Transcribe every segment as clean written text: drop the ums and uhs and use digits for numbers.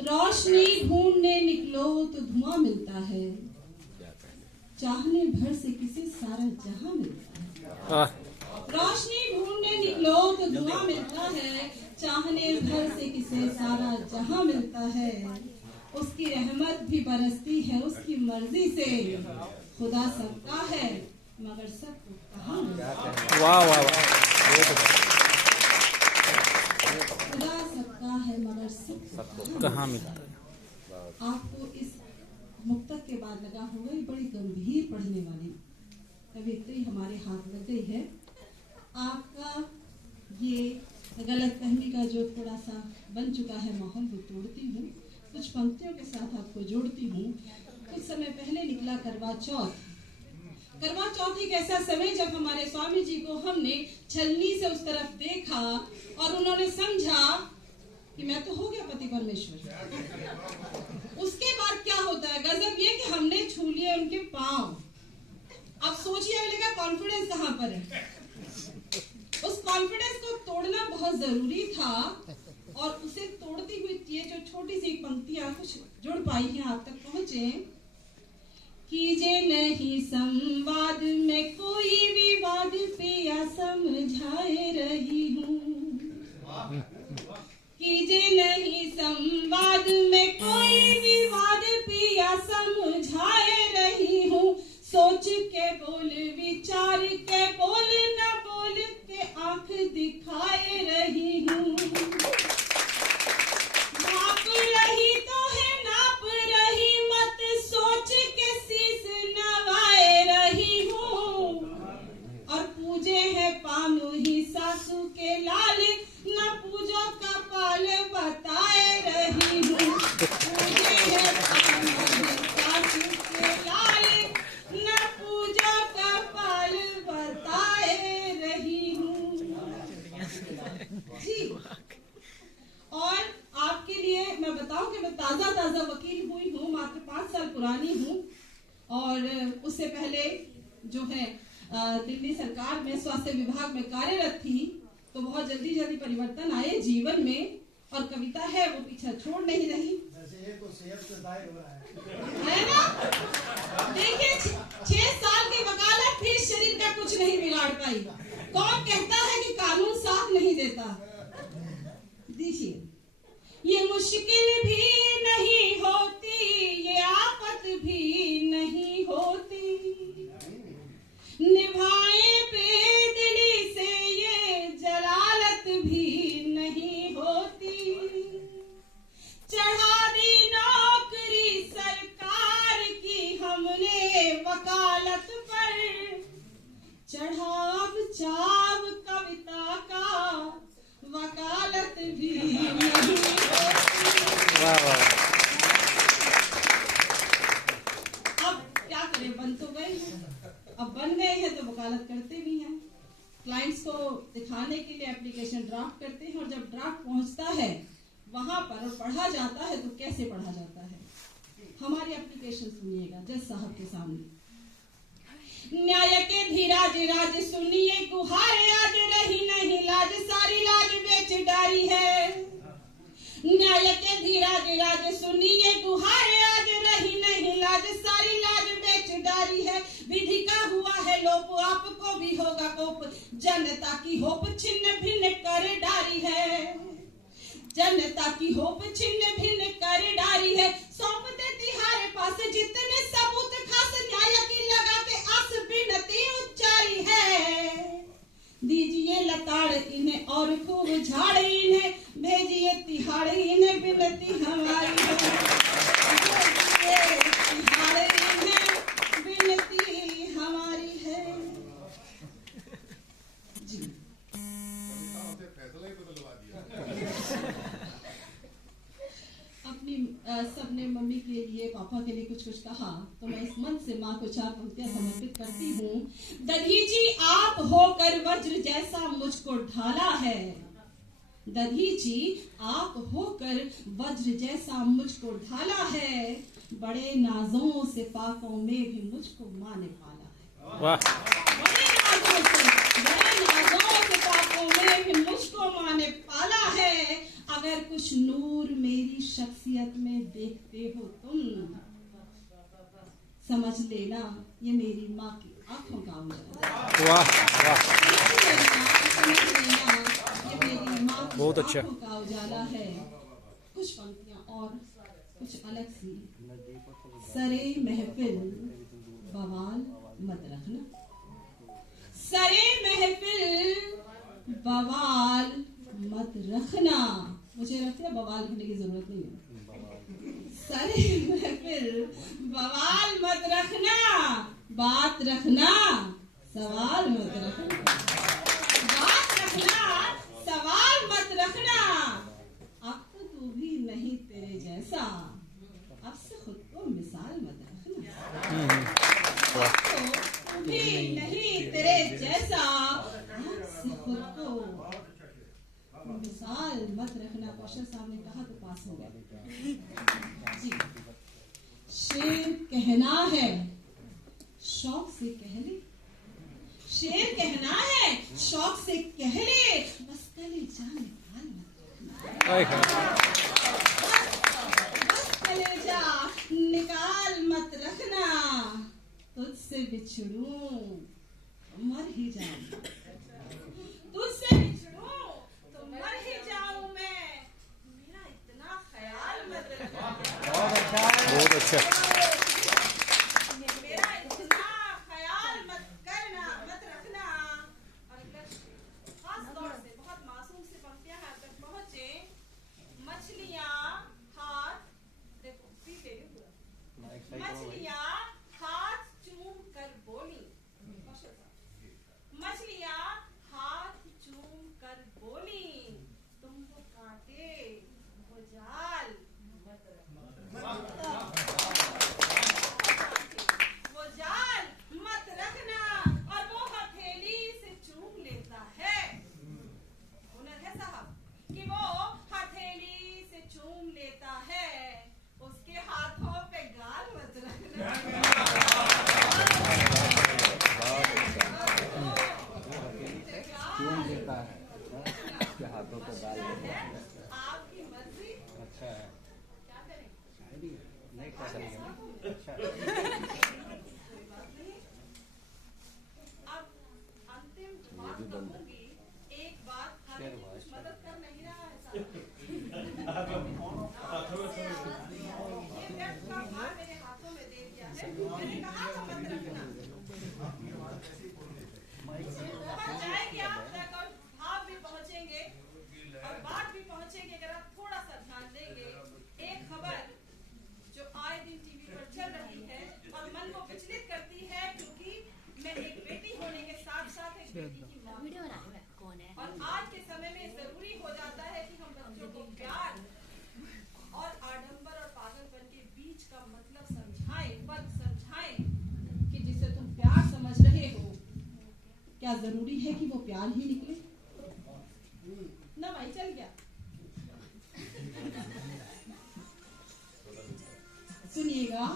रोशनी ढूंढने निकलो तो धुआं मिलता है, चाहने भर से किसे सारा जहां मिलता है। रोशनी ढूंढने निकलो तो धुआं मिलता है, चाहने भर से किसे सारा जहां मिलता है। उसकी रहमत भी बरसती है उसकी मर्जी से, खुदा सबका है मगर सबको कहाँ मिलता है। वाह वाह वाह, खुदा सबका है मगर सबको कहाँ मिलता है। आपको इस मुक्तक के बाद लगा होगा ये बड़ी गंभीर पढ़ने वाली कवित्री हमारे हाथ लग गई है। आपका ये गलतफहमी का जो थोड़ा सा बन चुका है माहौल वो तोड़ती हूँ, कुछ पंक्तियों के साथ आपको जोड़ती हूँ। कुछ समय पहले निकला करवा चौथ। करवा चौथ एक ऐसा समय जब हमारे स्वामी जी को हमने छलनी से उस तरफ देखा और उन्होंने समझा कि मैं तो हो गया पति परमेश्वर। उसके बाद क्या होता है, गजब ये कि हमने छू लिए उनके पांव। अब सोचिए अगले का कॉन्फिडेंस कहाँ पर है। उस कॉन्फिडेंस को तोड़ना बहुत जरूरी था और उसे तोड़ती हुई ये जो छोटी सी पंक्तियां कुछ जुड़ पाई हैं आप तक पहुंचे। कीजे नहीं संवाद में कोई विवाद पिया समझाए रही हूँ। कीजे नहीं संवाद में कोई विवाद पिया समझाए रही हूँ। सोच के बोल विचार के बोल न बोल के आंख दिखाए रही हूँ। नाप रही तो है नाप रही मत सोच के शीश नवाए रही हूँ। और पूजे है पामू ही सासू के लाल न पूजो कपाल बताए रही हूँ। पूजे है पामू ही सासू के लाल न पूजो कपाल बताए रही हूँ। जी, और आपके लिए मैं बताऊं कि मैं ताजा वकील हुई हूँ, मात्र 5 साल पुरानी हूँ। और उससे पहले जो है दिल्ली सरकार में स्वास्थ्य विभाग में कार्यरत थी, तो बहुत जल्दी परिवर्तन आए जीवन में और कविता है वो पीछा छोड़ नहीं रही है ना। देखिए 6 साल की वकालत भी शरीर का कुछ नहीं बिगाड़ पाई। कौन कहता है कि कानून साथ नहीं देता। देखिए ये मुश्किल भी नहीं होती, ये आफत भी नहीं होती, निभाए बेदिली से ये जलालत भी नहीं होती। चढ़ा दी नौकरी सरकार की हमने वकालत पर, चढ़ाव चाव कविता का वकालत भी नहीं होती। अब क्या करें, बन तो गए हैं, अब बन गए हैं तो वकालत करते भी हैं। क्लाइंट्स को दिखाने के लिए एप्लीकेशन ड्राफ्ट करते हैं और जब ड्राफ्ट पहुंचता है वहां पर और पढ़ा जाता है तो कैसे पढ़ा जाता है। हमारी एप्लीकेशन सुनिएगा जज साहब के सामने। न्याय के धीराज राज सुनिए गुहार आज रही नहीं लाज, सारी लाज बेच डारी है। न्याय के धीराज राज सुनिए गुहार आज रही नहीं लाज, सारी लाज बेच डारी है। विधि का हुआ है लोप आपको भी होगा कोप, जनता की होप छिन्न भिन्न कर डारी है। जनता की होप छिन्न भिन्न कर डारी है। सौंप दे तिहारे पास जितने सबूत खास, न्याय की लगा के आस बिनती उच्चारी है। दीजिए लताड़ इन्हें और खूब झाड़ इन्हें, भेजिए तिहाड़ इन्हें बिनती हमारी है। तिहाड़ इन्हें बिनती हमारी है। जी अपनी सबने मम्मी के लिए पापा के लिए कुछ कहा तो मैं इस मन से माँ को 4 पंक्तियां समर्पित करती हूँ। दधीची आप होकर वज्र जैसा मुझको ढाला है, दधीची आप होकर वज्र जैसा मुझको ढाला है। बड़े नाजों से पाकों में भी मुझको माँ ने पाला है। बड़े नाजों से पाकों में भी मुझको माँ ने पाला है। अब अगर कुछ नूर मेरी शख्सियत में देखते हो तुम, समझ लेना ये मेरी माँ की आंखों का उजाला। वाह वाह, समझ लेना ये मेरी माँ की बहुत अच्छा। आंखों का उजाला है। कुछ पंक्तियाँ और कुछ अलग सी। सरे महफिल बवाल मत रखना, सरे महफिल बवाल मत रखना। मुझे लगता है बवाल करने की जरूरत नहीं है। सरे महफिल बवाल मत रखना, बात रखना सवाल मत रखना, बात रखना सवाल मत रखना। अब तो तू भी नहीं तेरे जैसा, अब से खुद को मिसाल मत रखना। अब तो तू भी नहीं तेरे जैसा, अब से खुद को मिसाल मत रखना। कौशल साहब ने कहा तो पास हो गया जी। शेर कहना है शौक से कह ले, शेर कहना है शौक से कह ले, बस कलेजा निकाल मत रखना, बस कलेजा निकाल मत रखना। तुझसे बिछड़ूं मर ही जाऊं, तुझसे बिछड़ूं तो मर ही जाऊं मैं, मेरा इतना ख्याल मत रखना। बहुत अच्छा। मेरा इतना ख्याल मत करना, मत रखना। और खास तौर से बहुत मासूम से पंक्तियां हैं तक पहुंचे। मछलियां हाथ, देखो पीछे पूरा, मछलियां हाथ चूम कर बोली, मछलियां हाथ चूम कर बोली, तुमको काटे वो जाल मत रखना, वो जाल मत रखना। और वो हथेली से चूम लेता है, हुनर है साहब कि वो हथेली से चूम लेता है, उसके हाथों पे गाल मत रखना। चूम देता है, उसके हाथों पे गाल देता है। आपकी मर्जी, अच्छा है, क्या करें? शायरी नहीं कर रही है। अच्छा अब अंतिम बात कहूंगी, एक बात खाली कुछ मदद कर नहीं रहा है साहब। ये व्यक्त का भार मेरे हाथों में दे दिया है, मैंने कहा था मत रखना। पहुंच जाएगी आप तक और भाव भी पहुंचेंगे और बात भी पहुंचेगी अगर आप थोड़ा सा ध्यान देंगे। एक खबर जो आए दिन टीवी पर चल रही है और मन को विचलित करती है, क्योंकि मैं एक बेटी होने के साथ साथ एक बेटी की मां हूं। और आज के समय में जरूरी हो जाता है कि हम बच्चों को प्यार और आडंबर और पागलपन के बीच का मतलब समझाएं, फर्क समझाएं कि जिसे तुम प्यार समझ रहे हो क्या जरूरी है कि वो प्यार ही निकले ना। भाई चल गया, सुनिएगा।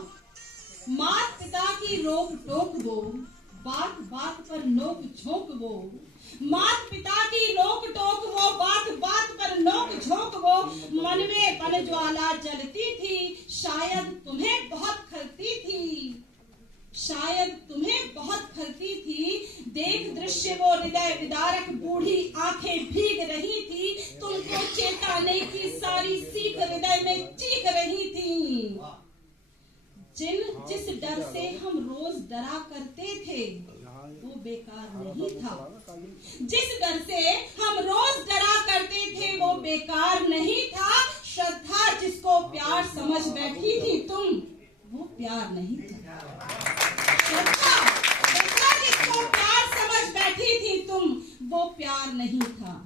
मात पिता की रोक टोक वो, बात बात पर नोक झोंक वो, मात पिता की रोक टोक वो, बात बात पर नोक झोंक वो। मन में पन ज्वाला जलती थी, शायद तुम्हें बहुत खलती थी, शायद तुम्हें बहुत खलती थी। देख दृश्य वो हृदय विदारक, बूढ़ी आंखें भीग रही थी, तुमको चेताने की सारी सीख हृदय में चीख रही थी। जिस डर से हम रोज डरा करते थे वो बेकार नहीं था, जिस डर से हम रोज डरा करते थे वो बेकार नहीं था। श्रद्धा जिसको प्यार समझ बैठी थी तुम, वो प्यार नहीं था। श्रद्धा जिसको प्यार समझ बैठी थी तुम, वो प्यार नहीं था।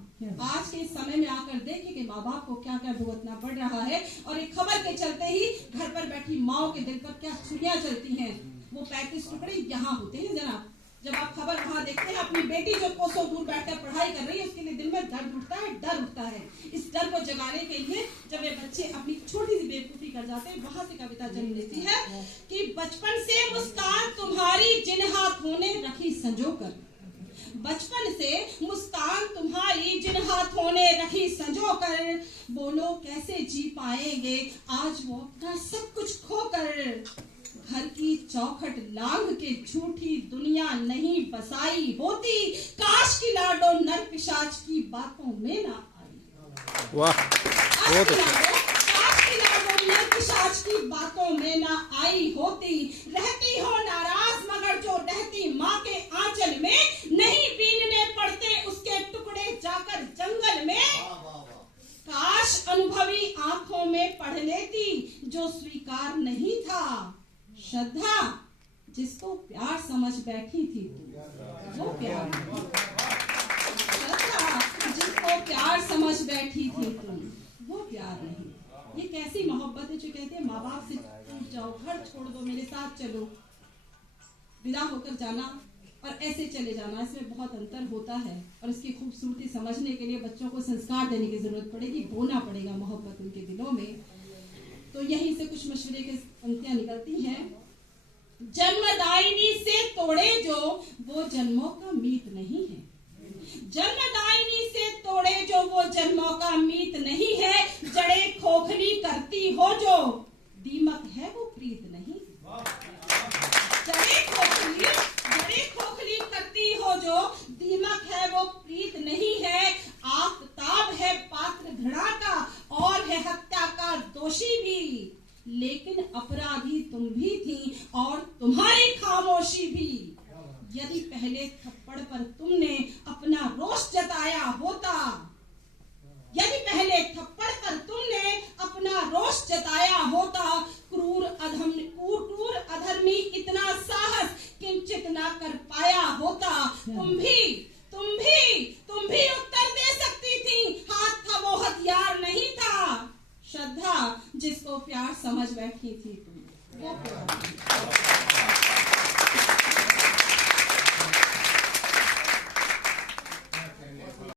आज के समय में आकर देखें कि माँ बाप को क्या क्या भुगतना पड़ रहा है, और एक खबर के चलते ही घर पर बैठी माओ के दिल पर क्या छुरियां चलती हैं। वो 35 टुकड़े यहाँ होते हैं जनाब। जब आप खबर वहाँ देखते हैं, अपनी बेटी जो कोसों दूर बैठकर पढ़ाई कर रही है, उसके लिए दिल में दर्द उठता है, डर उठता है। इस डर को जगाने के लिए जब ये बच्चे अपनी छोटी सी बेवकूफी कर जाते हैं, वहां से कविता जन्म लेती है कि बचपन से मुस्कान तुम्हारी जिन हाथों ने रखी संजोकर, बचपन से मुस्कान तुम्हारी जिन हाथों ने रखी संजो कर, बोलो कैसे जी पाएंगे आज वो अपना सब कुछ खोकर। घर की चौखट लांग के झूठी दुनिया नहीं बसाई होती, काश की लाडो नर पिशाच की बातों में ना आई। वाह, बहुत अच्छा। काश की लाडो नर पिशाच की बातों में ना आई होती, रहती हो नाराज मगर जो रहती माँ के आंचल में, नहीं बीनने पड़ते उसके टुकड़े जाकर जंगल में। काश अनुभवी आंखों में पढ़ लेती जो स्वीकार नहीं था। श्रद्धा जिसको प्यार समझ बैठी थी वो प्यार नहीं। श्रद्धा जिसको प्यार समझ बैठी थी तुम वो प्यार नहीं। ये कैसी मोहब्बत है जो कहते हैं माँ बाप से टूट जाओ, घर छोड़ दो, मेरे साथ चलो, विदा होकर जाना और ऐसे चले जाना, इसमें बहुत अंतर होता है। और इसकी खूबसूरती समझने के लिए बच्चों को संस्कार देने की जरूरत पड़ेगी, बोना पड़ेगा मोहब्बत उनके दिलों में। तो यहीं से कुछ मशवरे की पंक्तियां निकलती हैं। जन्मदायिनी से तोड़े जो वो जन्मों का मीत नहीं है। जन्मदायिनी से तोड़े जो वो जन्मों का मीत नहीं है। जड़े खोखली करती हो जो दीमक है वो प्रीत नहीं। जड़े खोखली करती हो जो दीमक है वो प्रीत नहीं है। आफताब है पात्र घृणा का और है हत्या का दोषी भी, लेकिन अपराधी तुम भी थी और तुम्हारी खामोशी भी। यदि पहले थप्पड़ पर तुमने अपना रोष जताया होता, यदि पहले थप्पड़ पर तुमने अपना रोष जताया होता, क्रूर अधर्मी इतना साहस किंचित ना कर पाया होता। तुम भी उत्तर दे सकती थी, हाथ था वो हथियार नहीं था। श्रद्धा जिसको प्यार समझ बैठी थी तुम वो प्यार नहीं।